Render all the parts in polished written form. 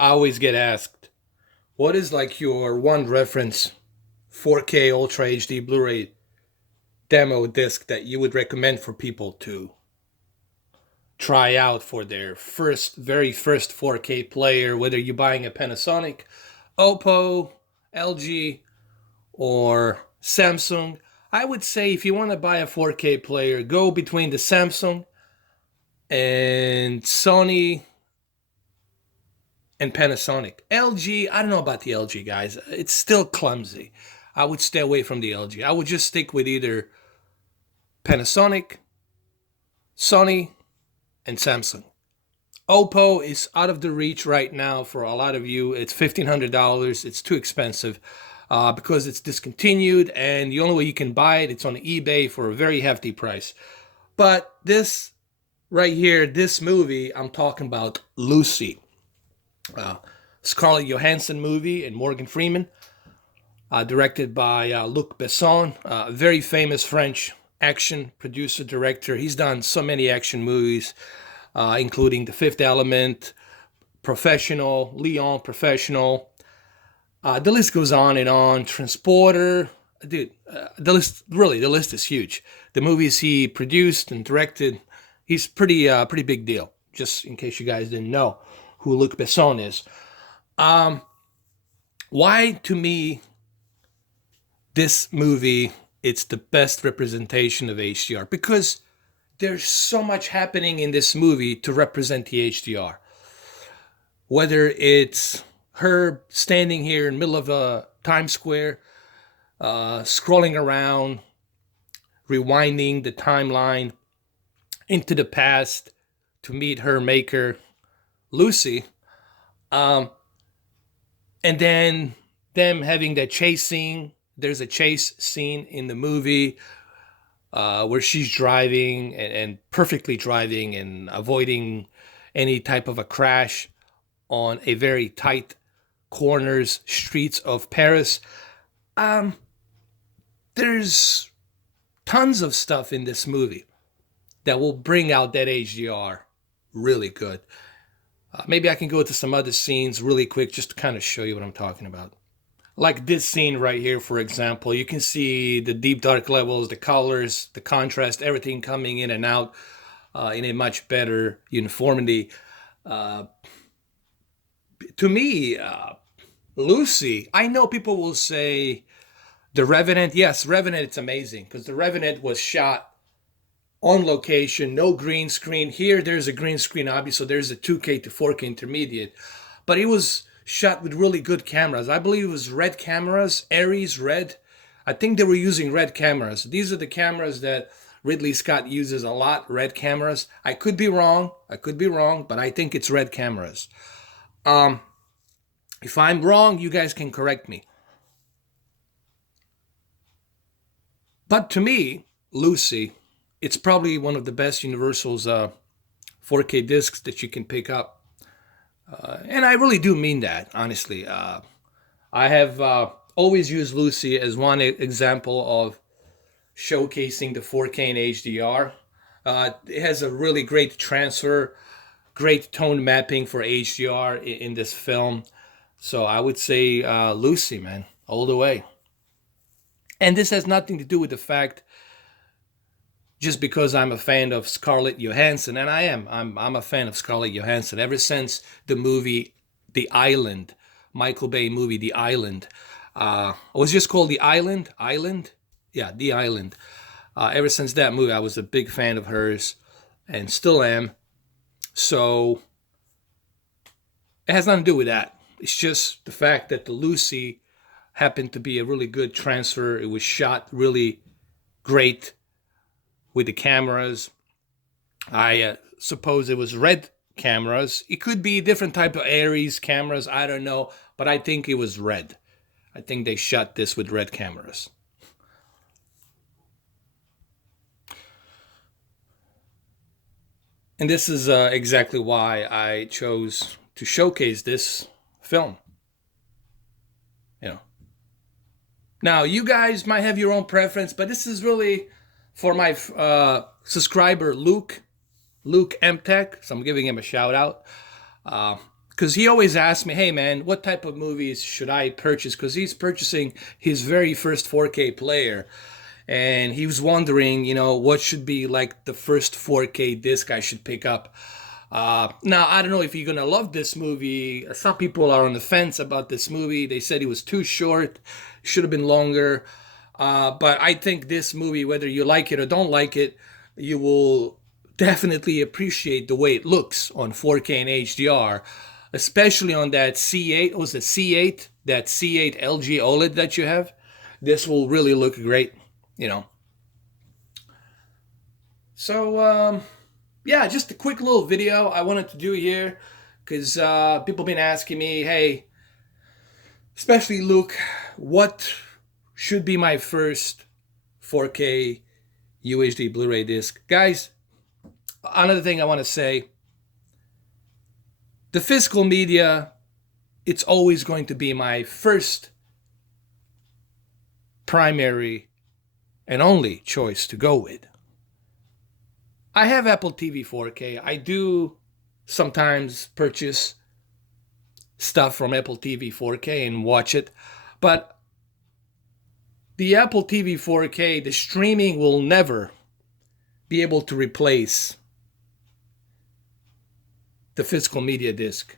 I always get asked, what is like your one reference 4K Ultra HD Blu-ray demo disc that you would recommend for people to try out for their very first 4K player, whether you're buying a Panasonic, Oppo, LG, or Samsung? I would say if you want to buy a 4K player, go between the Samsung and Sony and Panasonic. LG, I don't know about the LG, guys. It's still clumsy. I would stay away from the LG. I would just stick with either Panasonic, Sony, and Samsung. Oppo is out of the reach right now for a lot of you. It's $1,500. It's too expensive because it's discontinued, and the only way you can buy it, it's on eBay for a very hefty price. But this right here, this movie, I'm talking about Lucy. Scarlett Johansson movie and Morgan Freeman, directed by Luc Besson, a very famous French action producer director. He's done so many action movies, including The Fifth Element, Professional, Leon Professional. The list goes on and on. Transporter, dude. The list is huge. The movies he produced and directed, he's pretty big deal. Just in case you guys didn't know who Luc Besson is. Why, to me, this movie, it's the best representation of HDR? Because there's so much happening in this movie to represent the HDR. Whether it's her standing here in the middle of Times Square, scrolling around, rewinding the timeline into the past to meet her maker, Lucy, and then them having that chasing. There's a chase scene in the movie where she's driving and perfectly driving and avoiding any type of a crash on a very tight corners, streets of Paris. There's tons of stuff in this movie that will bring out that HDR really good. Maybe I can go to some other scenes really quick just to kind of show you what I'm talking about. Like this scene right here, for example, you can see the deep dark levels, the colors, the contrast, everything coming in and out in a much better uniformity. To me, Lucy, I know people will say The Revenant. Yes, Revenant, it's amazing because The Revenant was shot on location, no green screen. Here, there's a green screen, obviously, so there's a 2K to 4K intermediate. But it was shot with really good cameras. I believe it was red cameras, Aries red. I think they were using red cameras. These are the cameras that Ridley Scott uses a lot, red cameras. I could be wrong, but I think it's red cameras. If I'm wrong, you guys can correct me. But to me, Lucy, it's probably one of the best Universal's 4K discs that you can pick up. And I really do mean that, honestly. I have always used Lucy as one example of showcasing the 4K and HDR. It has a really great transfer, great tone mapping for HDR in this film. So I would say Lucy, man, all the way. And this has nothing to do with the fact just because I'm a fan of Scarlett Johansson, and I am. I'm a fan of Scarlett Johansson ever since the movie The Island, Michael Bay movie The Island. It was just called The Island? Island? Yeah, The Island. Ever since that movie, I was a big fan of hers and still am. So it has nothing to do with that. It's just the fact that the Lucy happened to be a really good transfer. It was shot really great with the cameras. I suppose it was red cameras. It could be different type of Aries cameras. I don't know. But I think it was red. I think they shot this with red cameras. And this is exactly why I chose to showcase this film. You know. Now, you guys might have your own preference, but this is really for my subscriber, Luke MTech. So I'm giving him a shout out. because he always asks me, hey man, what type of movies should I purchase? Because he's purchasing his very first 4K player. And he was wondering, what should be like the first 4K disc I should pick up. Now, I don't know if you're going to love this movie. Some people are on the fence about this movie. They said it was too short, should have been longer. But I think this movie, whether you like it or don't like it, you will definitely appreciate the way it looks on 4K and HDR, especially on that C8. Was it C8? That C8 LG OLED that you have. This will really look great, So, yeah, just a quick little video I wanted to do here because people have been asking me, hey, especially Luke, what should be my first 4K UHD Blu-ray disc? Guys, another thing I want to say, the physical media, it's always going to be my first primary and only choice to go with. I have Apple TV 4K. I do sometimes purchase stuff from Apple TV 4K and watch it. But the Apple TV 4K, the streaming will never be able to replace the physical media disc.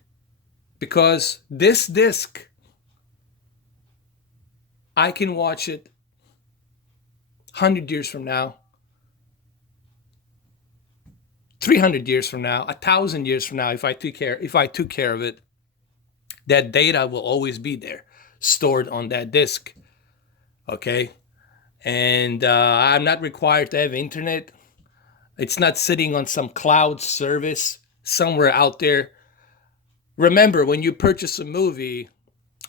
Because this disc, I can watch it 100 years from now, 300 years from now, 1,000 years from now, if I took care of it, that data will always be there, stored on that disk. Okay? And I'm not required to have internet. It's not sitting on some cloud service somewhere out there. Remember, when you purchase a movie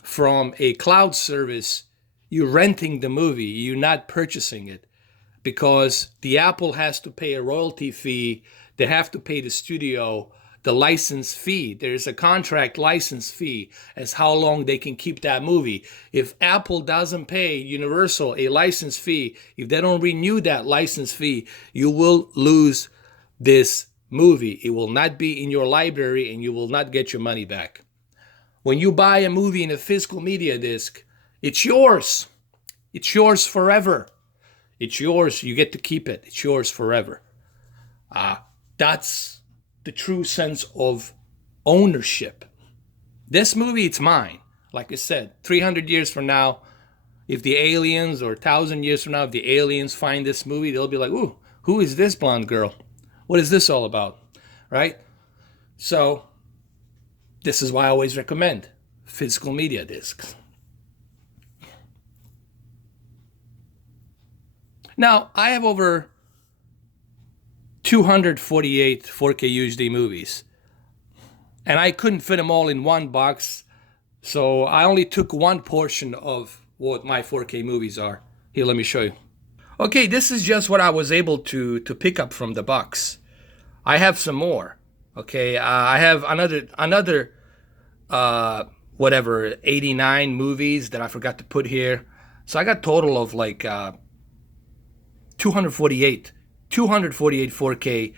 from a cloud service, you're renting the movie. You're not purchasing it, because the Apple has to pay a royalty fee. They have to pay the studio the license fee. There's a contract license fee as how long they can keep that movie. If Apple doesn't pay Universal a license fee, if they don't renew that license fee, you will lose this movie. It will not be in your library and you will not get your money back. When you buy a movie in a physical media disc, it's yours. It's yours forever. It's yours. You get to keep it. It's yours forever. That's the true sense of ownership. This movie, it's mine. Like I said, 300 years from now, if the aliens, or 1,000 years from now, if the aliens find this movie, they'll be like, ooh, who is this blonde girl? What is this all about? Right? So, this is why I always recommend physical media discs. Now, I have over 248 4K UHD movies, and I couldn't fit them all in one box, so I only took one portion of what my 4K movies are. Here, let me show you. Okay, this is just what I was able to pick up from the box. I have some more. Okay, I have another 89 movies that I forgot to put here. So I got a total of like 248 4K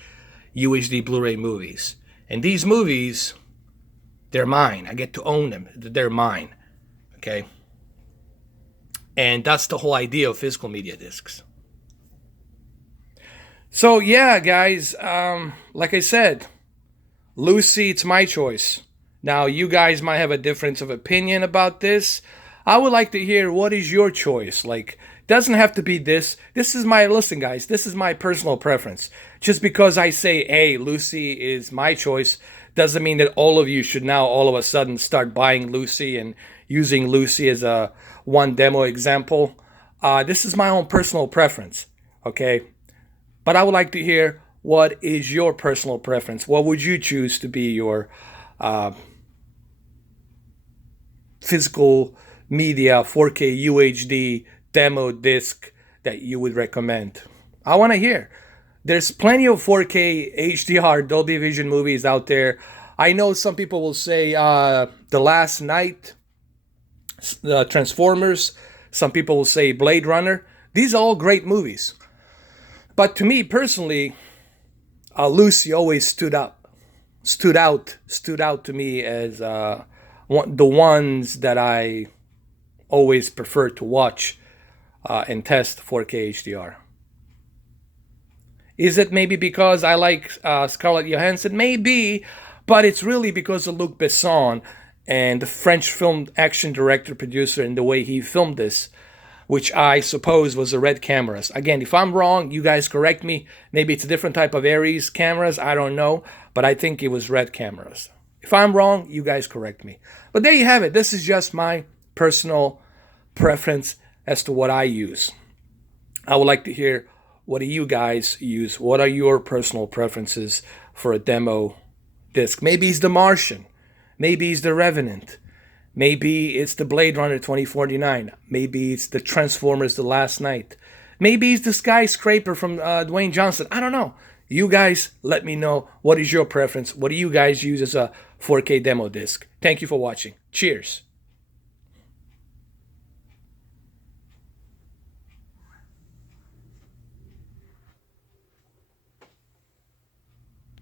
UHD Blu-ray movies. And these movies, they're mine. I get to own them. They're mine. Okay? And that's the whole idea of physical media discs. So yeah, guys, like I said, Lucy, it's my choice. Now, you guys might have a difference of opinion about this. I would like to hear, what is your choice? Like, doesn't have to be this. Listen, guys, this is my personal preference. Just because I say, hey, Lucy is my choice, doesn't mean that all of you should now all of a sudden start buying Lucy and using Lucy as a one demo example. This is my own personal preference, okay? But I would like to hear, what is your personal preference? What would you choose to be your physical media 4K UHD demo disc that you would recommend? I want to hear. There's plenty of 4K HDR Dolby Vision movies out there. I know some people will say The Last Night, Transformers. Some people will say Blade Runner. These are all great movies. But to me personally, Lucy always stood up. stood out to me as the ones that I always prefer to watch and test 4K HDR. Is it maybe because I like Scarlett Johansson? Maybe, but it's really because of Luc Besson and the French film action director, producer, and the way he filmed this, which I suppose was the red cameras. Again, if I'm wrong, you guys correct me. Maybe it's a different type of Aries cameras, I don't know, but I think it was red cameras. If I'm wrong, you guys correct me. But there you have it. This is just my personal preference as to what I use. I would like to hear, what do you guys use? What are your personal preferences for a demo disc? Maybe it's The Martian. Maybe it's The Revenant. Maybe it's the Blade Runner 2049. Maybe it's the Transformers The Last Night. Maybe it's the Skyscraper from Dwayne Johnson. I don't know. You guys let me know, what is your preference? What do you guys use as a 4K demo disc? Thank you for watching. Cheers.